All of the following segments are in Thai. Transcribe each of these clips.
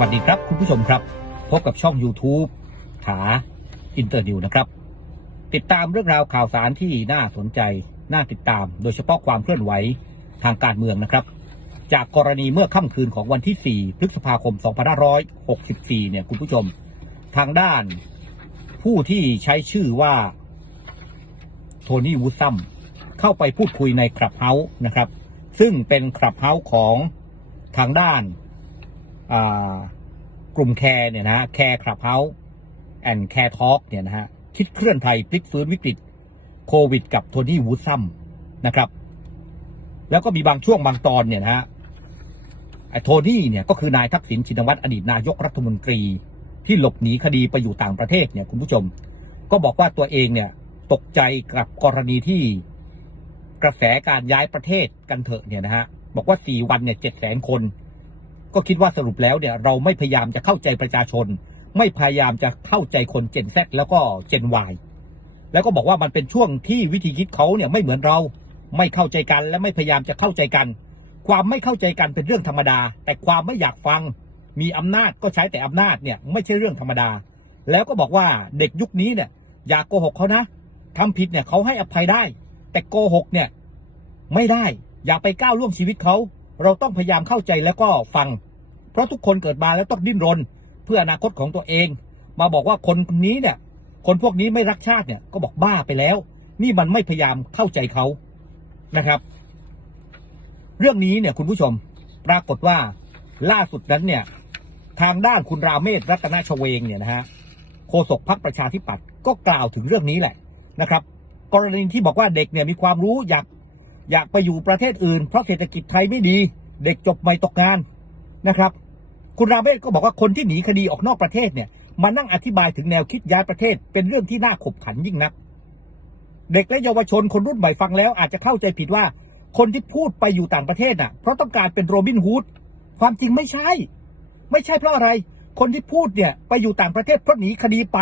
วัสดีครับคุณผู้ชมครับ พบกับช่อง YouTube ถาอินเตอร์นิวนะครับ ติดตามเรื่องราวข่าวสารที่น่าสนใจ น่าติดตาม โดยเฉพาะความเคลื่อนไหวทางการเมืองนะครับ จากกรณีเมื่อค่ำคืนของวันที่ 4 พฤษภาคม 2564 เนี่ยคุณผู้ชม ทางด้านผู้ที่ใช้ชื่อว่าโทนี่วูซัมเข้าไปพูดคุยในคลับเฮาส์นะครับ ซึ่งเป็นคลับเฮาส์ของทางด้าน อ่า กลุ่มแคร์เนี่ยนะฮะแคร์คลับเฮาส์แอนแคร์ทอล์กเนี่ยนะฮะคิดเคลื่อนไทยพลิกฟื้นวิกฤตโควิด กับโทนี่วูดซัมนะครับ แล้วก็มีบางช่วงบางตอนเนี่ยนะฮะไอ้โทนี่เนี่ยก็คือนายทักษิณชินวัตรอดีตนายกรัฐมนตรี ที่หลบหนีคดีไปอยู่ต่างประเทศเนี่ยคุณผู้ชม ก็บอกว่าตัวเองเนี่ยตกใจกับกรณีที่กระแสการย้ายประเทศกันเถอะเนี่ยนะฮะบอกว่า 4 วันเนี่ยเจ็ดแสนคน ก็คิดว่าสรุปแล้วเนี่ยเราไม่พยายามจะเข้าใจประชาชน ไม่พยายามจะเข้าใจคนเจนแซแล้วก็เจนวายแล้วก็บอกว่ามันเป็นช่วงที่วิธีคิดเขาเนี่ยไม่เหมือนเรา ไม่เข้าใจกันและไม่พยายามจะเข้าใจกัน ความไม่เข้าใจกันเป็นเรื่องธรรมดา แต่ความไม่อยากฟัง มีอำนาจก็ใช้แต่อำนาจเนี่ยไม่ใช่เรื่องธรรมดา แล้วก็บอกว่าเด็กยุคนี้เนี่ยอย่าโกหกเขานะทำผิดเนี่ยเขาให้อภัยได้ แต่โกหกเนี่ยไม่ได้ อย่าไปก้าวล่วงชีวิตเขา เราต้องพยายามเข้าใจแล้วก็ฟัง เพราะทุกคนเกิดมาแล้วต้องดิ้นรน เพื่ออนาคตของตัวเอง มาบอกว่าคนนนี้เนี่ย คนพวกนี้ไม่รักชาติเนี่ยก็บอกบ้าไปแล้ว นี่มันไม่พยายามเข้าใจเขานะครับ เรื่องนี้เนี่ยคุณผู้ชมปรากฏว่าล่าสุดนั้นเนี่ย ทางด้านคุณราเมศรัตนชเวงเนี่ยนะฮะโฆษกพักประชาธิปัตย์ก็กล่าวถึงเรื่องนี้แหละนะครับ กรณีที่บอกว่าเด็กเนี่ยมีความรู้อยาก อยากไปอยู่ประเทศอื่น เพราะเศรษฐกิจไทยไม่ดี เด็กจบใหม่ตกงานนะครับ คุณราเมศก็บอกว่าคนที่หนีคดีออกนอกประเทศเนี่ยมานั่งอธิบายถึงแนวคิดย้ายประเทศ เป็นเรื่องที่น่าขบขันยิ่งนัก เด็กและเยาวชนคนรุ่นใหม่ฟังแล้ว อาจจะเข้าใจผิดว่า คนที่พูดไปอยู่ต่างประเทศน่ะ เพราะต้องการเป็นโรบินฮูดความจริงไม่ใช่ ไม่ใช่เพราะอะไร คนที่พูดเนี่ยไปอยู่ต่างประเทศเพราะหนีคดีไป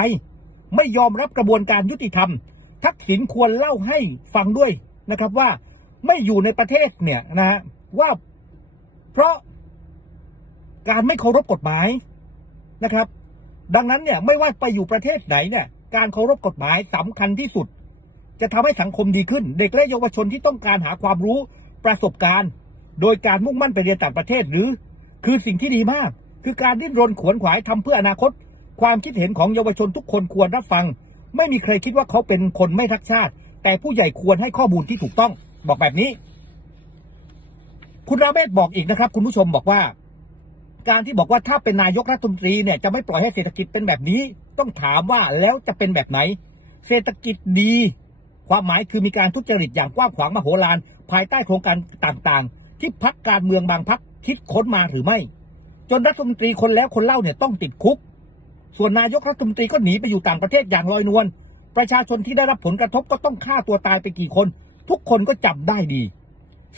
ไม่ยอมรับกระบวนการยุติธรรม ทักษิณควรเล่าให้ฟังด้วยนะครับว่า ไม่อยู่ในประเทศเนี่ยนะฮะว่าเพราะการไม่เคารพกฎหมายนะครับ ดังนั้นเนี่ยไม่ว่าไปอยู่ประเทศไหนเนี่ย การเคารพกฎหมายสำคัญที่สุด จะทำให้สังคมดีขึ้น เด็กและเยาวชนที่ต้องการหาความรู้ประสบการณ์ โดยการมุ่งมั่นไปเรียนต่างประเทศหรือ คือสิ่งที่ดีมาก คือการดิ้นรนขวนขวายทำเพื่ออนาคต ความคิดเห็นของเยาวชนทุกคนควรรับฟัง ไม่มีใครคิดว่าเขาเป็นคนไม่รักชาติ แต่ผู้ใหญ่ควรให้ข้อมูลที่ถูกต้อง บอกแบบนี้ คุณราเมศบอกอีกนะครับ คุณผู้ชมบอกว่า การที่บอกว่าถ้าเป็นนายกรัฐมนตรีเนี่ยจะไม่ปล่อยให้เศรษฐกิจเป็นแบบนี้ ต้องถามว่าแล้วจะเป็นแบบไหน เศรษฐกิจดี ความหมายคือมีการทุจริตอย่างกว้างขวางมโหฬารภายใต้โครงการต่างๆ ที่พักการเมืองบางพักคิดค้นมาหรือไม่ จนรัฐมนตรีคนแล้วคนเล่าเนี่ยต้องติดคุก ส่วนนายกรัฐมนตรีก็หนีไปอยู่ต่างประเทศอย่างลอยนวลประชาชนที่ได้รับผลกระทบก็ต้องฆ่าตัวตายไปกี่คน ทุกคนก็จำได้ดี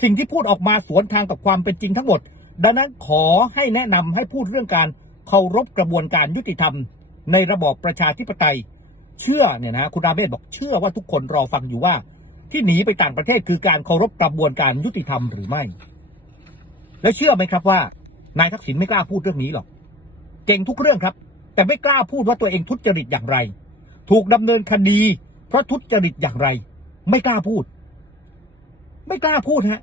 สิ่งที่พูดออกมาสวนทางกับความเป็นจริงทั้งหมด ดังนั้นขอให้แนะนำให้พูดเรื่องการเคารพกระบวนการยุติธรรม ในระบอบประชาธิปไตย เชื่อเนี่ยนะคุณราเมศบอกเชื่อว่าทุกคนรอฟังอยู่ว่า ที่หนีไปต่างประเทศคือการเคารพกระบวนการยุติธรรมหรือไม่ แล้วเชื่อไหมครับว่านายทักษิณไม่กล้าพูดเรื่องนี้หรอกเก่งทุกเรื่องครับ แต่ไม่กล้าพูดว่าตัวเองทุจริตอย่างไร ถูกดำเนินคดี เพราะทุจริตอย่างไร ไม่กล้าพูด ไม่กล้าพูดฮะ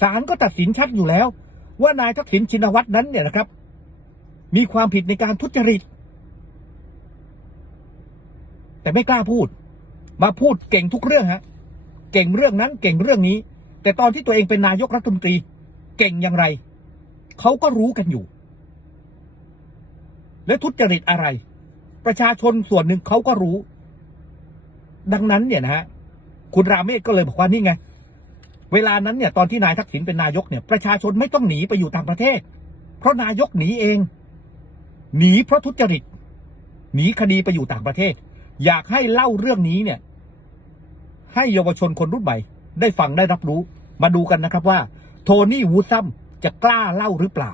ศาลก็ตัดสินชัดอยู่แล้ว ว่านายทักษิณชินวัตรนั้นเนี่ยนะครับ มีความผิดในการทุจริต แต่ไม่กล้าพูด มาพูดเก่งทุกเรื่องฮะ เก่งเรื่องนั้น เก่งเรื่องนี้ แต่ตอนที่ตัวเองเป็นนายกรัฐมนตรี เก่งอย่างไรเขาก็รู้กันอยู่ และทุจริตอะไร ประชาชนส่วนหนึ่งเขาก็รู้ ดังนั้นเนี่ยนะฮะ คุณราเมศก็เลยบอกว่านี่ไง เวลานั้นเนี่ยตอนที่นายทักษิณเป็นนายกเนี่ย ประชาชนไม่ต้องหนีไปอยู่ต่างประเทศ เพราะนายกหนีเอง หนีเพราะทุจริต หนีคดีไปอยู่ต่างประเทศ อยากให้เล่าเรื่องนี้เนี่ย ให้เยาวชนคนรุ่นใหม่ ได้ฟังได้รับรู้ มาดูกันนะครับว่า โทนี่วูซัมจะกล้าเล่าหรือเปล่า